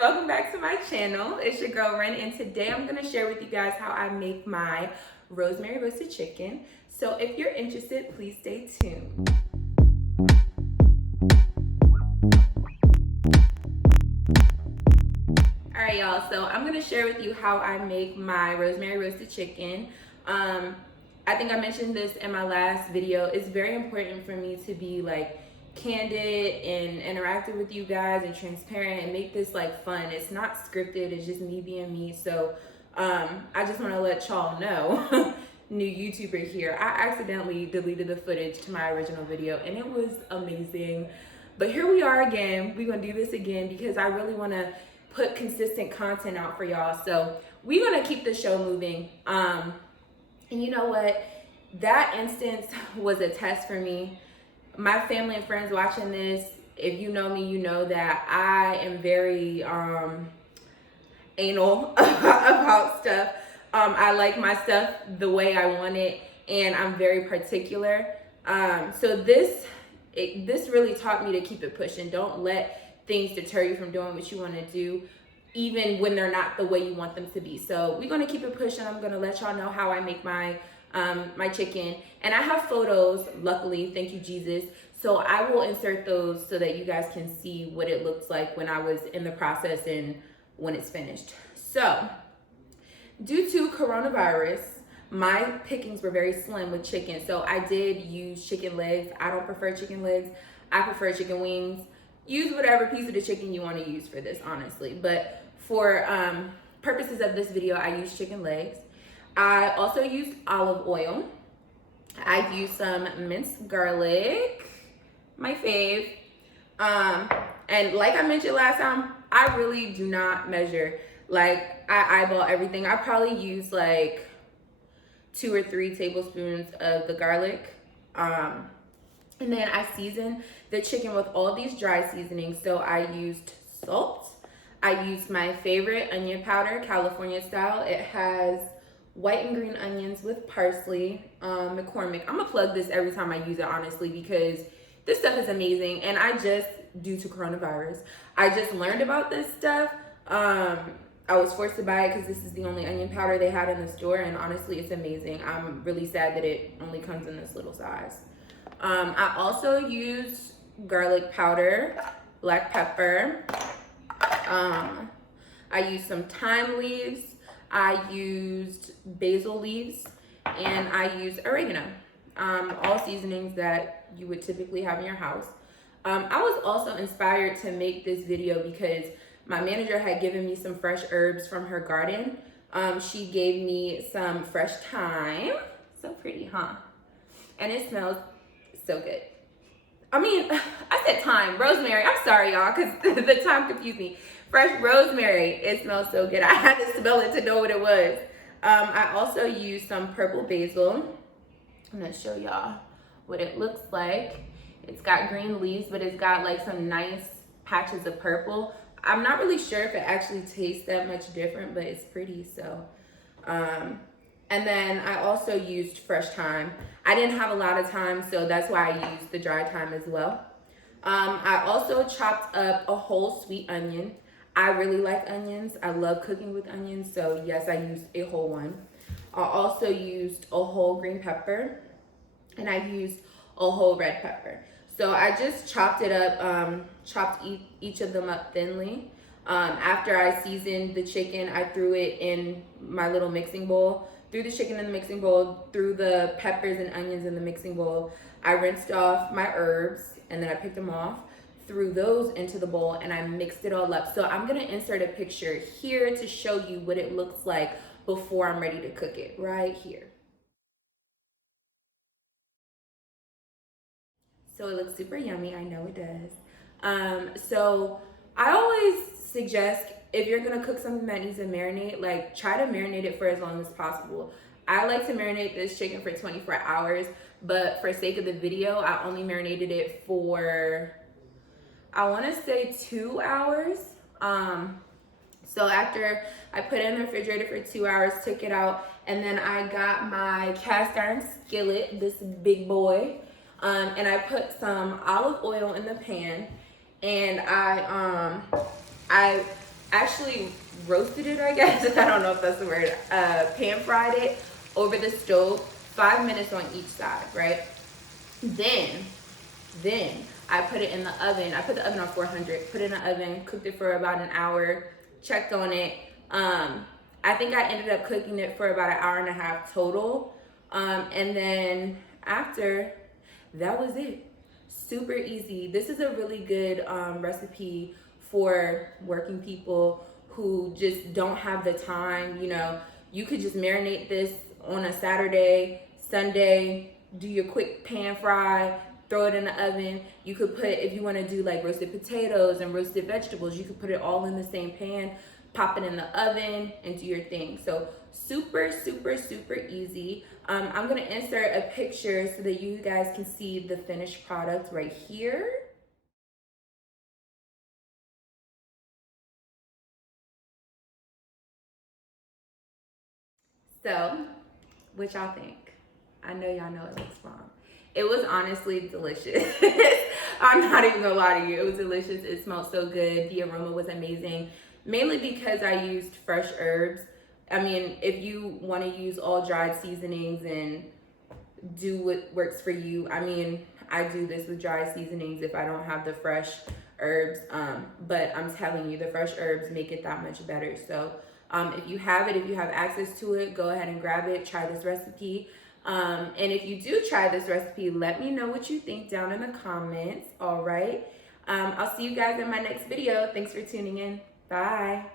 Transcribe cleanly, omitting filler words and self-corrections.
welcome back to my channel. It's your girl Ren, and today I'm going to share with you guys how I make my rosemary roasted chicken. So if you're interested, please stay tuned. All right, y'all, so I'm going to share with you how I make my rosemary roasted chicken. I think I mentioned this in my last video. It's very important for me to be like candid and interactive with you guys and transparent and make this like fun. It's not scripted, it's just me being me. So I just want to let y'all know, new YouTuber here, I accidentally deleted the footage to my original video and it was amazing. But here we are again. We're gonna do this again because I really want to put consistent content out for y'all. So we're gonna keep the show moving. And you know what, that instance was a test for me. My family and friends watching this, if you know me, you know that I am very anal about stuff. I like my stuff the way I want it, and I'm very particular. So this really taught me to keep it pushing. Don't let things deter you from doing what you want to do, even when they're not the way you want them to be. So we're gonna keep it pushing. I'm gonna let y'all know how I make my my chicken, and I have photos, luckily, thank you Jesus, so I will insert those so that you guys can see what it looks like when I was in the process and when it's finished. So due to coronavirus, my pickings were very slim with chicken, so I did use chicken legs. I don't prefer chicken legs, I prefer chicken wings. Use whatever piece of the chicken you want to use for this, honestly, but for purposes of this video, I use chicken legs. I also used olive oil. I used some minced garlic, my fave. And like I mentioned last time, I really do not measure. Like, I eyeball everything. I probably use like 2 or 3 tablespoons of the garlic. And then I seasoned the chicken with all these dry seasonings. So I used salt. I used my favorite onion powder, California style. It has white and green onions with parsley, McCormick. I'm gonna plug this every time I use it, honestly, because this stuff is amazing. And I just, due to coronavirus, I just learned about this stuff. I was forced to buy it because this is the only onion powder they had in the store, and honestly, it's amazing. I'm really sad that it only comes in this little size. I also used garlic powder, black pepper. I used some thyme leaves. I used basil leaves, and I used oregano. All seasonings that you would typically have in your house. I was also inspired to make this video because my manager had given me some fresh herbs from her garden. She gave me some fresh thyme. So pretty, huh? And it smells so good. I mean, I said thyme, rosemary. I'm sorry, y'all, because the thyme confused me. Fresh rosemary. It smells so good. I had to smell it to know what it was. I also used some purple basil. I'm gonna show y'all what it looks like. It's got green leaves, but it's got like some nice patches of purple. I'm not really sure if it actually tastes that much different, but it's pretty. So, and then I also used fresh thyme. I didn't have a lot of thyme, so that's why I used the dry thyme as well. I also chopped up a whole sweet onion. I really like onions. I love cooking with onions, so yes, I used a whole one. I also used a whole green pepper, and I used a whole red pepper. So I just chopped it up, chopped each of them up thinly. After I seasoned the chicken, I threw it in my little mixing bowl. Threw the chicken in the mixing bowl, threw the peppers and onions in the mixing bowl. I rinsed off my herbs, and then I picked them off, threw those into the bowl, and I mixed it all up. So I'm gonna insert a picture here to show you what it looks like before I'm ready to cook it, right here. So it looks super yummy, I know it does. So I always suggest, if you're gonna cook something that needs to marinate, like try to marinate it for as long as possible. I like to marinate this chicken for 24 hours, but for sake of the video, I only marinated it for, I wanna say 2 hours. So after I put it in the refrigerator for 2 hours, took it out, and then I got my cast iron skillet, this big boy, and I put some olive oil in the pan, and I actually roasted it, I guess. I don't know if that's the word. Pan fried it over the stove, 5 minutes on each side, right? Then I put it in the oven. I put the oven on 400, put it in the oven, cooked it for about an hour, checked on it. I think I ended up cooking it for about an hour and a half total. And then after, that was it. Super easy. This is a really good recipe for working people who just don't have the time. You know, you could just marinate this on a Saturday, Sunday, do your quick pan fry, throw it in the oven. You could put, if you want to do like roasted potatoes and roasted vegetables, you could put it all in the same pan, pop it in the oven, and do your thing. So super, super, super easy. I'm gonna insert a picture so that you guys can see the finished product right here. So, what y'all think? I know y'all know it looks bomb. It was honestly delicious. I'm not even gonna lie to you. It was delicious. It smelled so good. The aroma was amazing. Mainly because I used fresh herbs. I mean, if you want to use all dried seasonings and do what works for you. I mean, I do this with dry seasonings if I don't have the fresh herbs. But I'm telling you, the fresh herbs make it that much better. So if you have it, if you have access to it, go ahead and grab it. Try this recipe. And if you do try this recipe, let me know what you think down in the comments. All right. I'll see you guys in my next video. Thanks for tuning in. Bye.